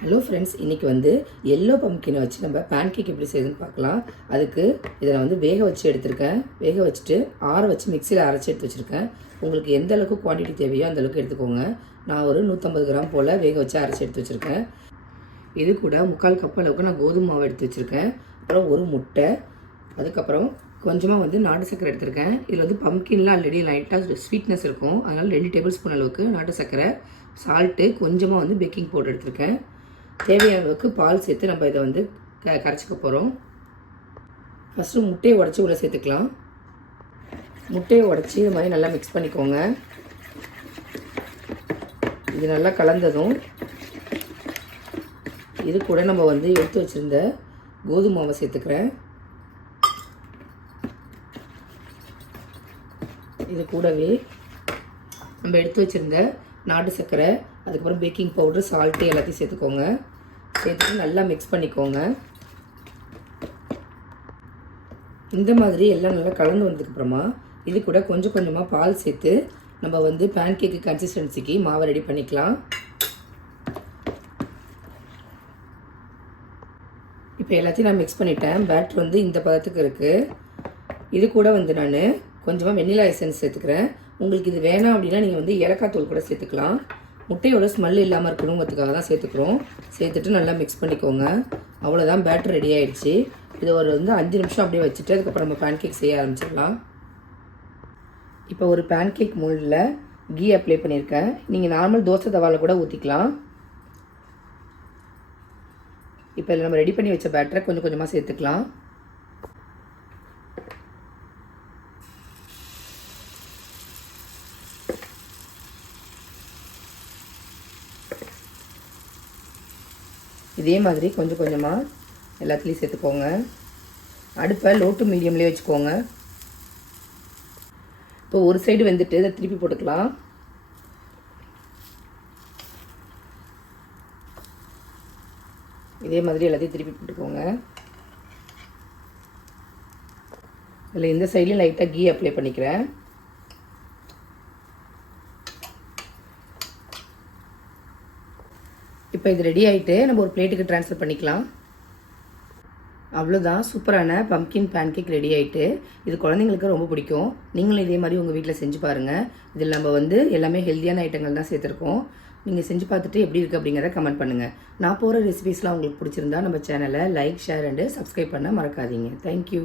Hello friends, இன்றைக்கி வந்து yellow பம்ப்கினை வச்சு நம்ம பேன்கேக் எப்படி செய்யுதுன்னு பார்க்கலாம். அதுக்கு இதை நான் வந்து வேக வச்சு எடுத்திருக்கேன். வேக வச்சுட்டு ஆற வச்சு மிக்சியில் அரைச்சி எடுத்து வச்சுருக்கேன். உங்களுக்கு எந்த அளவுக்கு குவான்டிட்டி தேவையோ அந்தளவுக்கு எடுத்துக்கோங்க. நான் ஒரு 150 கிராம் போல் வேக வச்சு அரைச்சி எடுத்து வச்சுருக்கேன். இது கூட 3/4 கப் அளவுக்கு நான் கோதுமை மாவு எடுத்து வச்சுருக்கேன். அப்புறம் ஒரு முட்டை, அதுக்கப்புறம் கொஞ்சமாக வந்து நாட்டு சர்க்கரை எடுத்திருக்கேன். இதில் வந்து பம்ப்கின்லாம் ஆல்ரெடி லைட்டாக ஸ்வீட்னஸ் இருக்கும். அதனால் 2 டேபிள் ஸ்பூன் அளவுக்கு நாட்டு சர்க்கரை, சால்ட்டு, கொஞ்சமாக வந்து பேக்கிங் பவுடர் எடுத்திருக்கேன். தேவையான அளவுக்கு பால் சேர்த்து நம்ம இதை வந்து கரைச்சிக்க போகிறோம். ஃபஸ்ட்டு முட்டையை உடச்சி உள்ளே சேர்த்துக்கலாம். முட்டையை உடச்சி இது மாதிரி நல்லா மிக்ஸ் பண்ணிக்கோங்க. இது நல்லா கலந்ததும் இது கூட நம்ம வந்து எடுத்து வச்சுருந்த கோதுமை மாவை சேர்த்துக்கிறேன். இது கூடவே நம்ம எடுத்து வச்சுருந்த நாட்டு சர்க்கரை, அதுக்கப்புறம் பேக்கிங் பவுடர், சால்ட்டு எல்லாத்தையும் சேர்த்துக்கோங்க. சேர்த்துட்டு நல்லா மிக்ஸ் பண்ணிக்கோங்க. இந்த மாதிரி எல்லாம் நல்லா கலந்து வந்ததுக்கப்புறமா இது கூட கொஞ்சம் கொஞ்சமாக பால் சேர்த்து நம்ம வந்து பேன்கேக்கு கன்சிஸ்டன்சிக்கு மாவை ரெடி பண்ணிக்கலாம். இப்போ எல்லாத்தையும் நான் மிக்ஸ் பண்ணிட்டேன். பேட்டர் வந்து இந்த பதத்துக்கு இருக்குது. இது கூட வந்து நான் கொஞ்சமாக வெண்ணிலா எசன்ஸ் சேர்த்துக்கிறேன். உங்களுக்கு இது வேணாம் அப்படின்னா நீங்கள் வந்து ஏலக்காய் தூள் கூட சேர்த்துக்கலாம். முட்டையோட ஸ்மெல் இல்லாமல் இருக்கணுங்கிறதுக்காக தான் சேர்த்துக்கிறோம். சேர்த்துட்டு நல்லா மிக்ஸ் பண்ணிக்கோங்க. அவ்வளோதான், பேட்டர் ரெடி ஆகிடுச்சு. இதை ஒரு 5 நிமிஷம் அப்படியே வச்சுட்டு அதுக்கப்புறம் நம்ம பேன்கேக் செய்ய ஆரம்பிச்சிடலாம். இப்போ ஒரு பேன்கேக் மோல்டில் கீ அப்ளை பண்ணியிருக்கேன். நீங்கள் நார்மல் தோசை தவாவில் கூட ஊற்றிக்கலாம். இப்போ இதில் நம்ம ரெடி பண்ணி வச்ச பேட்டரை கொஞ்சம் கொஞ்சமாக சேர்த்துக்கலாம். இதே மாதிரி கொஞ்சம் கொஞ்சமாக எல்லாத்துலேயும் சேர்த்துக்கோங்க. அடுப்பை லோ டு மீடியம்லேயே வச்சுக்கோங்க. இப்போ ஒரு சைடு வெந்துட்டு இதை திருப்பி போட்டுக்கலாம். இதே மாதிரி எல்லாத்தையும் திருப்பி போட்டுக்கோங்க. இதில் இந்த சைட்லேயும் லைட்டாக கீ அப்ளை பண்ணிக்கிறேன். இப்போ இது ரெடி ஆகிட்டு நம்ம ஒரு பிளேட்டுக்கு ட்ரான்ஸ்ஃபர் பண்ணிக்கலாம். அவ்வளோதான், சூப்பரான பம்ப்கின் பேன்கேக் ரெடி ஆகிட்டு. இது குழந்தைங்களுக்கு ரொம்ப பிடிக்கும். நீங்களும் இதே மாதிரி உங்கள் வீட்டில் செஞ்சு பாருங்கள். இதில் நம்ம வந்து எல்லாமே ஹெல்த்தியான ஐட்டங்கள் தான் சேர்த்துருக்கோம். நீங்கள் செஞ்சு பார்த்துட்டு எப்படி இருக்குது அப்படிங்கிறத கமெண்ட் பண்ணுங்கள். நான் போகிற ரெசிபீஸ்லாம் உங்களுக்கு பிடிச்சிருந்தா நம்ம சேனலை லைக், ஷேர் அண்டு சப்ஸ்கிரைப் பண்ண மறக்காதீங்க. தேங்க்யூ.